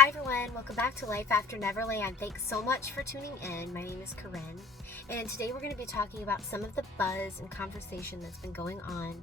Hi everyone, welcome back to Life After Neverland. Thanks so much for tuning in. My name is Corinne, and today we're going to be talking about some of the buzz and conversation that's been going on,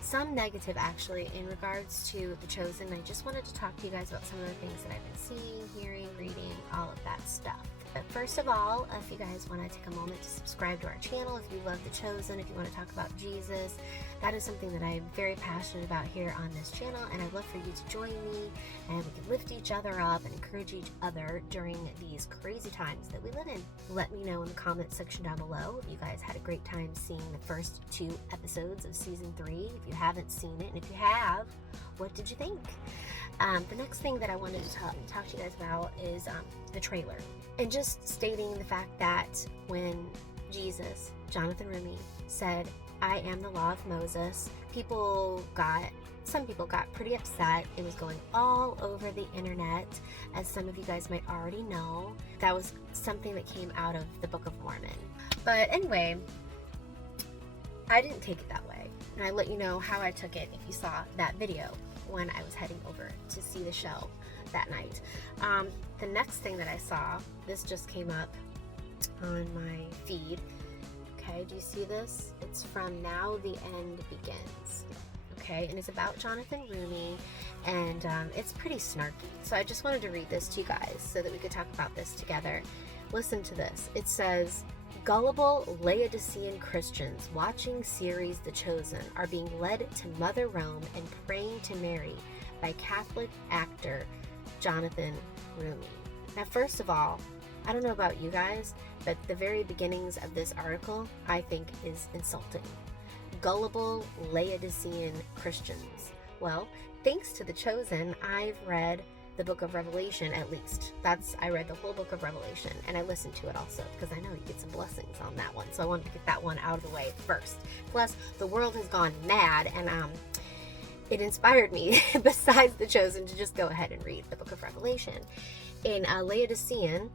some negative actually, in regards to The Chosen. I just wanted to talk to you guys about some of the things that I've been seeing, hearing, reading, all of that stuff. But first of all, if you guys want to take a moment to subscribe to our channel, if you love The Chosen, if you want to talk about Jesus, that is something that I'm very passionate about here on this channel, and I'd love for you to join me, and we can lift each other up and encourage each other during these crazy times that we live in. Let me know in the comment section down below if you guys had a great time seeing the first 2 episodes of season 3. If you haven't seen it, and if you have, what did you think? The next thing that I wanted to talk to you guys about is the trailer. And just stating the fact that when Jesus, Jonathan Rumi, said, "I am the law of Moses," some people got pretty upset. It was going all over the internet, as some of you guys might already know. That was something that came out of the Book of Mormon. But anyway, I didn't take it that way. And I let you know how I took it if you saw that video when I was heading over to see the show that night. The next thing that I saw, this just came up on my feed. Okay, do you see this? It's from Now the End Begins. Okay, and it's about Jonathan Rumi, and it's pretty snarky. So I just wanted to read this to you guys so that we could talk about this together. Listen to this. It says, "Gullible Laodicean Christians watching series The Chosen are being led to Mother Rome and praying to Mary by Catholic actor Jonathan Rumi." Now, first of all, I don't know about you guys, but the very beginnings of this article, I think, is insulting. Gullible Laodicean Christians. Well, thanks to The Chosen, I've read the book of Revelation, at least. I read the whole book of Revelation, and I listened to it also, because I know you get some blessings on that one, so I wanted to get that one out of the way first. Plus, the world has gone mad, and it inspired me, besides The Chosen, to just go ahead and read the book of Revelation. In Laodicean,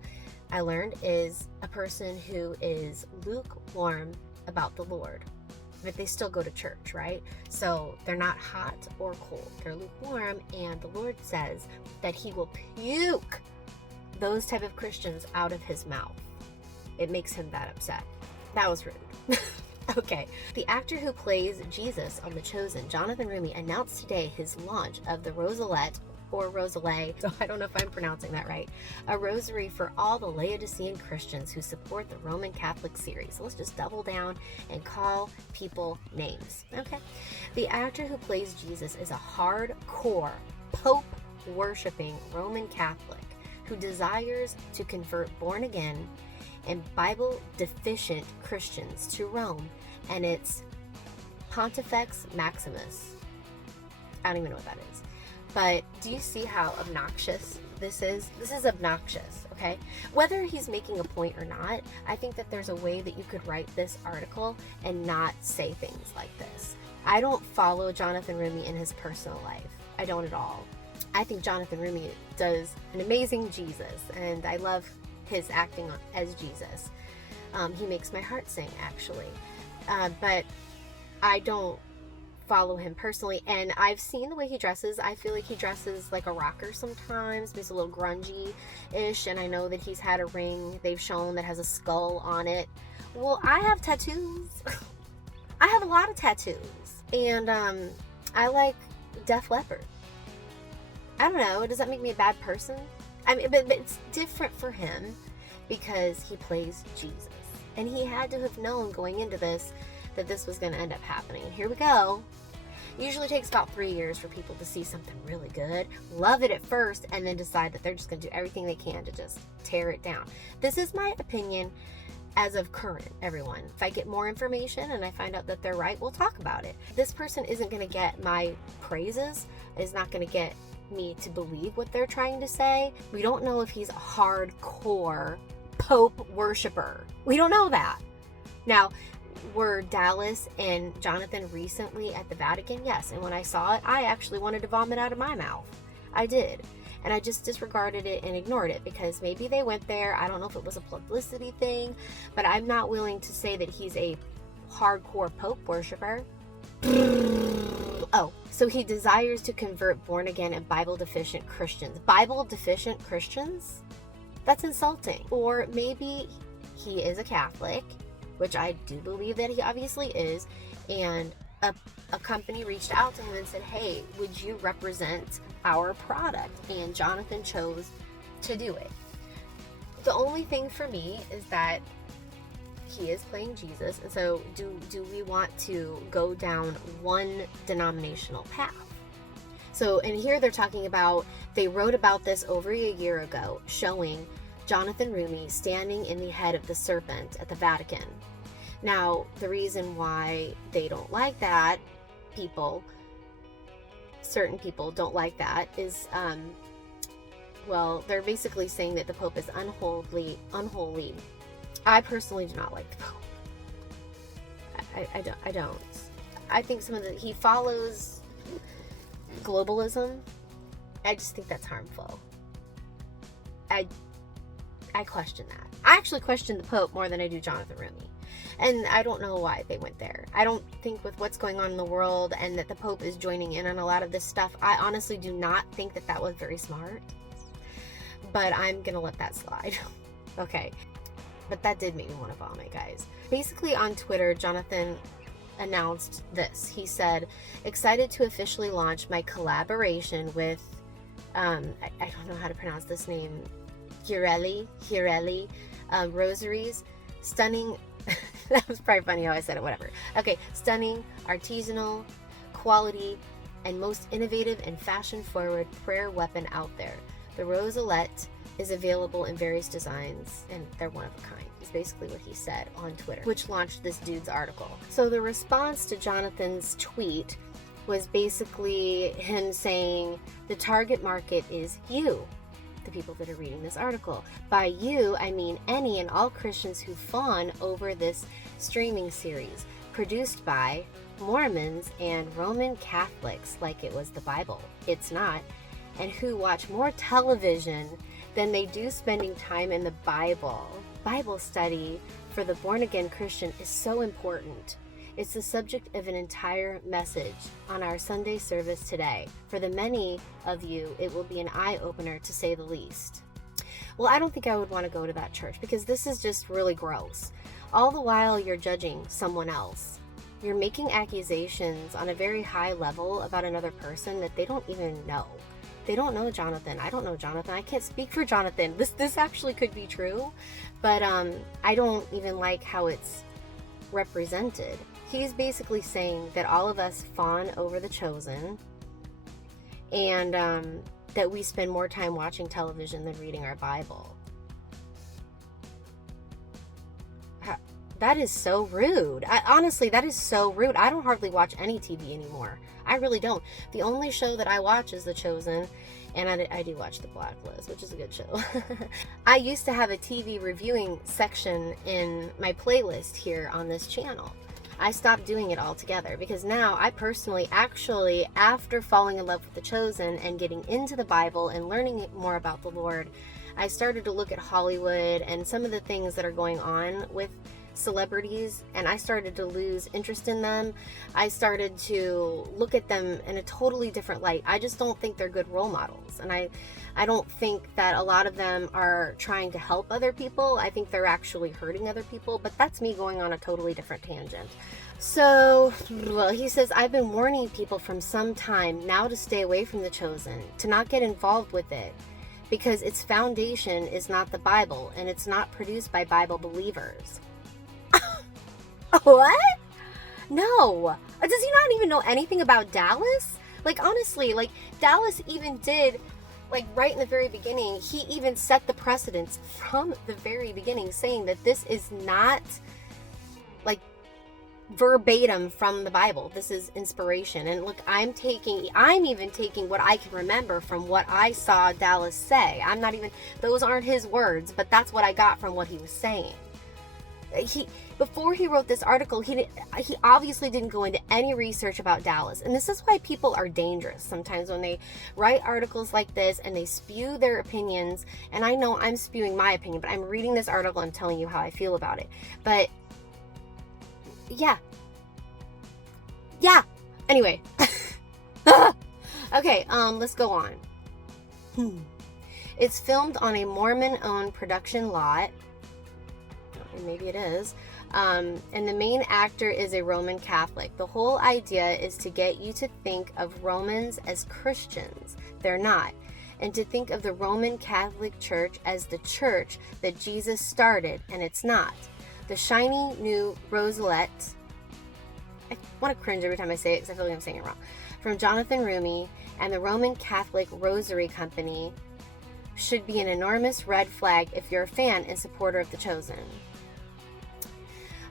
I learned, is a person who is lukewarm about the Lord, but they still go to church, right? So they're not hot or cold, they're lukewarm, and the Lord says that he will puke those type of Christians out of his mouth. It makes him that upset. That was rude. Okay, the actor who plays Jesus on The Chosen, Jonathan Rumi, announced today his launch of the Rosalette, or Rosalie, so I don't know if I'm pronouncing that right, a rosary for all the Laodicean Christians who support the Roman Catholic series. So let's just double down and call people names. Okay, the actor who plays Jesus is a hardcore Pope worshiping Roman Catholic who desires to convert born-again and Bible-deficient Christians to Rome and its Pontifex Maximus. I don't even know what that is. But do you see how obnoxious this is? This is obnoxious, okay? Whether he's making a point or not, I think that there's a way that you could write this article and not say things like this. I don't follow Jonathan Rumi in his personal life. I don't at all. I think Jonathan Rumi does an amazing Jesus, and I love his acting as Jesus. He makes my heart sing, actually. But I don't follow him personally, and I've seen the way he dresses. I feel like he dresses like a rocker sometimes. He's a little grungy-ish, and I know that he's had a ring they've shown that has a skull on it. Well, I have tattoos. I have a lot of tattoos, and I like Def Leppard. I don't know, does that make me a bad person? I mean, but it's different for him because he plays Jesus, and he had to have known going into this that this was going to end up happening. Here we go. Usually takes about 3 years for people to see something really good, love it at first, and then decide that they're just going to do everything they can to just tear it down. This is my opinion as of current, everyone. If I get more information and I find out that they're right, we'll talk about it. This person isn't going to get my praises, is not going to get me to believe what they're trying to say. We don't know if he's a hardcore Pope worshiper. We don't know that. Now, were Dallas and Jonathan recently at the Vatican? Yes, and when I saw it, I actually wanted to vomit out of my mouth. I did. And I just disregarded it and ignored it because maybe they went there. I don't know if it was a publicity thing, but I'm not willing to say that he's a hardcore Pope worshiper. Oh, so he desires to convert born again and Bible deficient Christians. Bible deficient Christians? That's insulting. Or maybe he is a Catholic, which I do believe that he obviously is, and a company reached out to him and said, hey, would you represent our product? And Jonathan chose to do it. The only thing for me is that he is playing Jesus, and so do we want to go down one denominational path? So, and here they're talking about, they wrote about this over a year ago, showing Jonathan Rumi standing in the head of the serpent at the Vatican. Now, the reason why they don't like that, certain people don't like that, is, well, they're basically saying that the Pope is unholy. I personally do not like the Pope. I don't. I think he follows globalism. I just think that's harmful. I question that. I actually question the Pope more than I do Jonathan Rumi. And I don't know why they went there. I don't think with what's going on in the world and that the Pope is joining in on a lot of this stuff, I honestly do not think that that was very smart. But I'm going to let that slide. Okay. But that did make me want to vomit, guys. Basically on Twitter, Jonathan announced this. He said, excited to officially launch my collaboration with, I don't know how to pronounce this name, Gullible, rosaries, stunning, that was probably funny how I said it, whatever. Okay, stunning, artisanal, quality, and most innovative and fashion-forward prayer weapon out there. The Rosalette is available in various designs, and they're one of a kind, is basically what he said on Twitter, which launched this dude's article. So the response to Jonathan's tweet was basically him saying, the target market is you, the people that are reading this article. By you, I mean any and all Christians who fawn over this streaming series, produced by Mormons and Roman Catholics like it was the Bible. It's not. And who watch more television than they do spending time in the Bible. Bible study for the born-again Christian is so important. It's the subject of an entire message on our Sunday service today. For the many of you, it will be an eye-opener, to say the least. Well, I don't think I would want to go to that church, because this is just really gross. All the while you're judging someone else. You're making accusations on a very high level about another person that they don't even know. They don't know Jonathan. I don't know Jonathan. I can't speak for Jonathan. This actually could be true, but I don't even like how it's represented. He's basically saying that all of us fawn over the chosen, and that we spend more time watching television than reading our Bible. That is so rude. Honestly, that is so rude. I don't hardly watch any TV anymore. I really don't. The only show that I watch is The Chosen, and I do watch The Blacklist, which is a good show. I used to have a TV reviewing section in my playlist here on this channel. I stopped doing it altogether because now I personally, actually, after falling in love with The Chosen and getting into the Bible and learning more about the Lord, I started to look at Hollywood and some of the things that are going on with celebrities, and I started to lose interest in them. I started to look at them in a totally different light. I just don't think they're good role models, and I don't think that a lot of them are trying to help other people. I think they're actually hurting other people, but that's me going on a totally different tangent. So, well, he says, I've been warning people from some time now to stay away from The Chosen, to not get involved with it, because its foundation is not the Bible, and it's not produced by Bible believers. What? No. Does he not even know anything about Dallas? Like, honestly, like, Dallas even did, like, right in the very beginning, he even set the precedence from the very beginning, saying that this is not, like, verbatim from the Bible. This is inspiration. And look, I'm even taking what I can remember from what I saw Dallas say. Those aren't his words, but that's what I got from what he was saying. Before he wrote this article, he obviously didn't go into any research about Dallas. And this is why people are dangerous sometimes when they write articles like this and they spew their opinions. And I know I'm spewing my opinion, but I'm reading this article and telling you how I feel about it. But yeah. Anyway, Okay, let's go on. It's filmed on a Mormon-owned production lot. Maybe it is. And the main actor is a Roman Catholic. The whole idea is to get you to think of Romans as Christians. They're not. And to think of the Roman Catholic Church as the church that Jesus started, and it's not. The shiny new roselette, I want to cringe every time I say it because I feel like I'm saying it wrong, from Jonathan Rumi and the Roman Catholic Rosary Company should be an enormous red flag if you're a fan and supporter of The Chosen.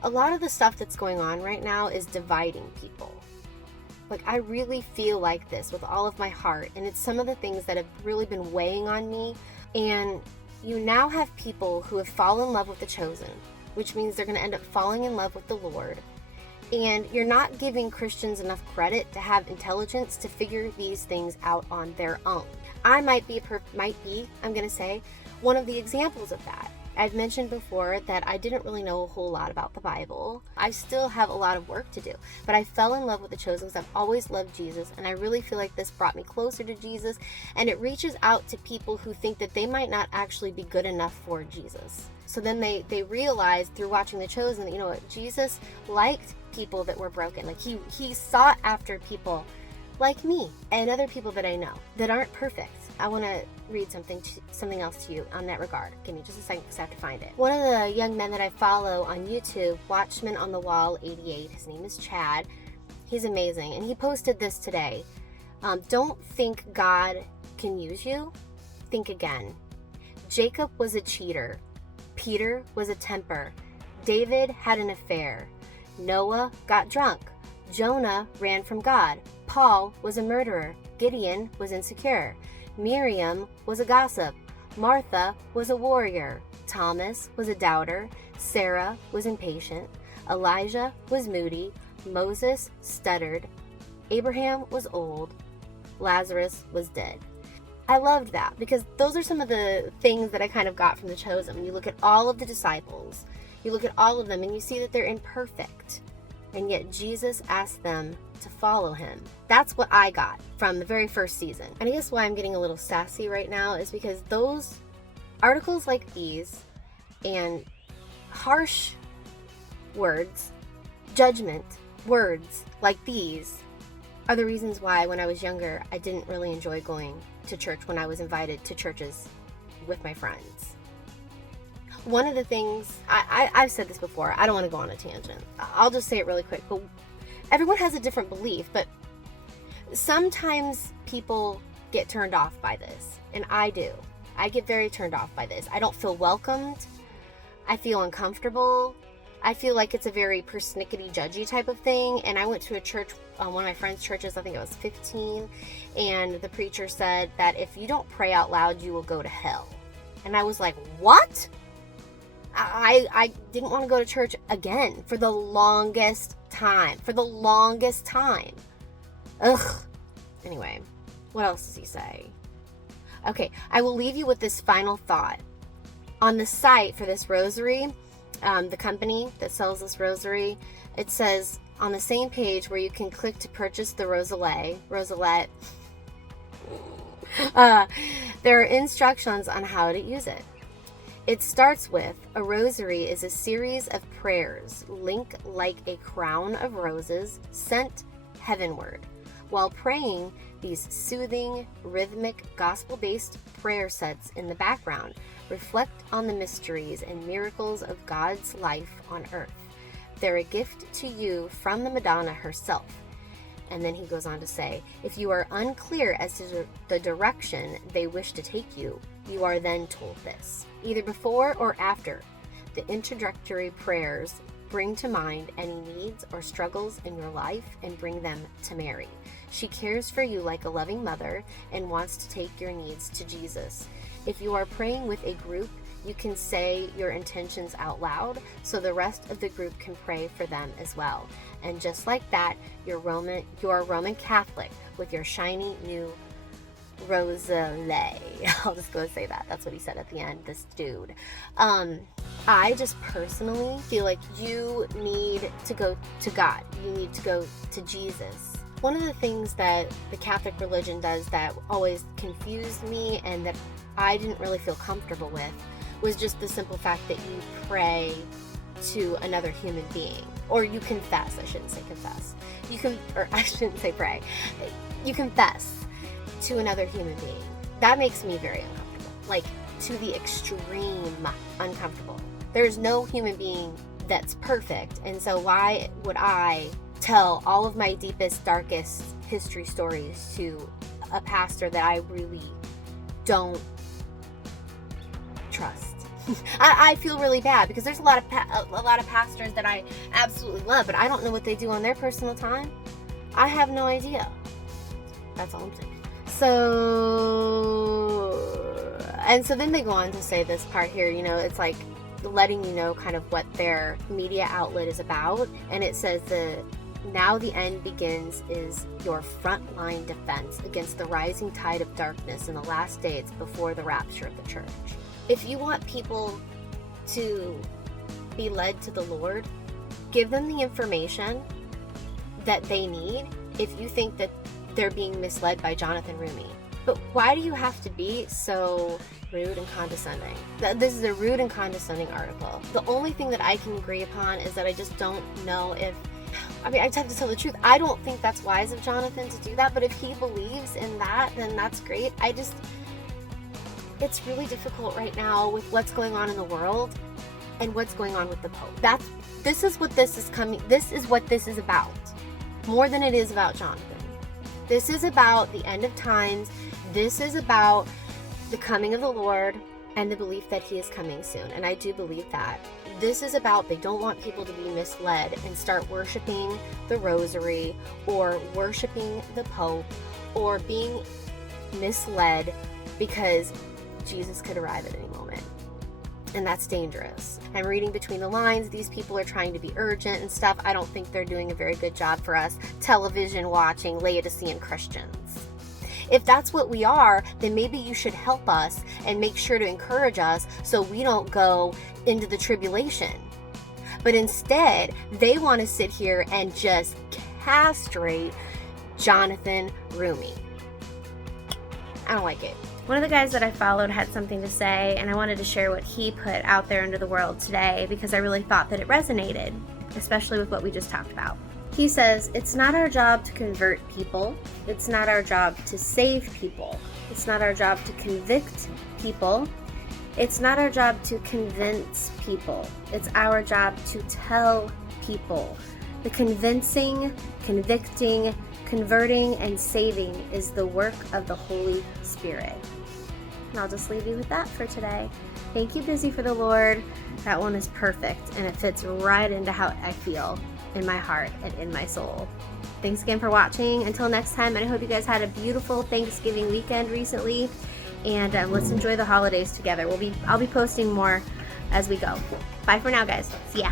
A lot of the stuff that's going on right now is dividing people. Like, I really feel like this with all of my heart, and it's some of the things that have really been weighing on me. And you now have people who have fallen in love with The Chosen, which means they're going to end up falling in love with the Lord. And you're not giving Christians enough credit to have intelligence to figure these things out on their own. I might be, I'm going to say, one of the examples of that. I've mentioned before that I didn't really know a whole lot about the Bible. I still have a lot of work to do, but I fell in love with The Chosen because I've always loved Jesus, and I really feel like this brought me closer to Jesus, and it reaches out to people who think that they might not actually be good enough for Jesus. So then they realize through watching The Chosen that, you know what, Jesus liked people that were broken. Like he sought after people like me and other people that I know that aren't perfect. I want to read something else to you on that regard. Give me just a second because I have to find it. One of the young men that I follow on YouTube, Watchman on the Wall 88, his name is Chad. He's amazing, and he posted this today. Don't think God can use you. Think again. Jacob was a cheater. Peter was a temper. David had an affair. Noah got drunk. Jonah ran from God. Paul was a murderer. Gideon was insecure. Miriam was a gossip. Martha was a warrior. Thomas was a doubter. Sarah was impatient. Elijah was moody. Moses stuttered. Abraham was old. Lazarus was dead. I loved that because those are some of the things that I kind of got from The Chosen. When you look at all of the disciples, you look at all of them and you see that they're imperfect. And yet Jesus asked them to follow him. That's what I got from the very first season. And I guess why I'm getting a little sassy right now is because those articles like these and harsh words, judgment, words like these are the reasons why when I was younger, I didn't really enjoy going to church when I was invited to churches with my friends. One of the things, I've said this before, I don't want to go on a tangent. I'll just say it really quick, but everyone has a different belief, but sometimes people get turned off by this, and I do. I get very turned off by this. I don't feel welcomed. I feel uncomfortable. I feel like it's a very persnickety, judgy type of thing, and I went to a church, one of my friend's churches, I think I was 15, and the preacher said that if you don't pray out loud, you will go to hell. And I was like, what? I didn't want to go to church again for the longest time. Ugh. Anyway, what else does he say? Okay, I will leave you with this final thought. On the site for this rosary, the company that sells this rosary, it says on the same page where you can click to purchase the roselette, there are instructions on how to use it. It starts with, a rosary is a series of prayers linked like a crown of roses sent heavenward. While praying, these soothing, rhythmic, gospel-based prayer sets in the background reflect on the mysteries and miracles of God's life on earth. They're a gift to you from the Madonna herself. And then he goes on to say, if you are unclear as to the direction they wish to take you, you are then told this. Either before or after, the introductory prayers bring to mind any needs or struggles in your life and bring them to Mary. She cares for you like a loving mother and wants to take your needs to Jesus. If you are praying with a group, you can say your intentions out loud so the rest of the group can pray for them as well. And just like that, you're a Roman Catholic with your shiny new roselette. I'll just go and say that. That's what he said at the end, this dude. I just personally feel like you need to go to God. You need to go to Jesus. One of the things that the Catholic religion does that always confused me and that I didn't really feel comfortable with was just the simple fact that you pray to another human being. Or you confess, I shouldn't say confess. I shouldn't say pray. You confess to another human being. That makes me very uncomfortable. Like, to the extreme uncomfortable. There's no human being that's perfect, and so why would I tell all of my deepest, darkest history stories to a pastor that I really don't trust? I feel really bad because there's a lot of pastors that I absolutely love, but I don't know what they do on their personal time. I have no idea. That's all I'm saying. So then they go on to say this part here, it's like letting you know kind of what their media outlet is about. And it says now the end begins is your frontline defense against the rising tide of darkness in the last days before the rapture of the church. If you want people to be led to the Lord, give them the information that they need if you think that they're being misled by Jonathan Rumi. But why do you have to be so rude and condescending? This is a rude and condescending article. The only thing that I can agree upon is that I just don't know I just have to tell the truth. I don't think that's wise of Jonathan to do that, but if he believes in that, then that's great. It's really difficult right now with what's going on in the world and what's going on with the Pope. This is what this is about. More than it is about Jonathan. This is about the end of times. This is about the coming of the Lord and the belief that he is coming soon. And I do believe that. This is about, they don't want people to be misled and start worshiping the rosary or worshiping the Pope or being misled because Jesus could arrive at any moment. And that's dangerous. I'm reading between the lines. These people are trying to be urgent and stuff. I don't think they're doing a very good job for us television watching Laodicean Christians. If that's what we are, then maybe you should help us and make sure to encourage us so we don't go into the tribulation. But instead, they want to sit here and just castrate Jonathan Rumi. I don't like it. One of the guys that I followed had something to say, and I wanted to share what he put out there into the world today because I really thought that it resonated, especially with what we just talked about. He says, it's not our job to convert people. It's not our job to save people. It's not our job to convict people. It's not our job to convince people. It's our job to tell people. The convincing, convicting, converting, and saving is the work of the Holy Spirit. And I'll just leave you with that for today. Thank you, Busy for the Lord. That one is perfect, and it fits right into how I feel in my heart and in my soul. Thanks again for watching. Until next time, and I hope you guys had a beautiful Thanksgiving weekend recently, and let's enjoy the holidays together. I'll be posting more as we go. Bye for now, guys. See ya.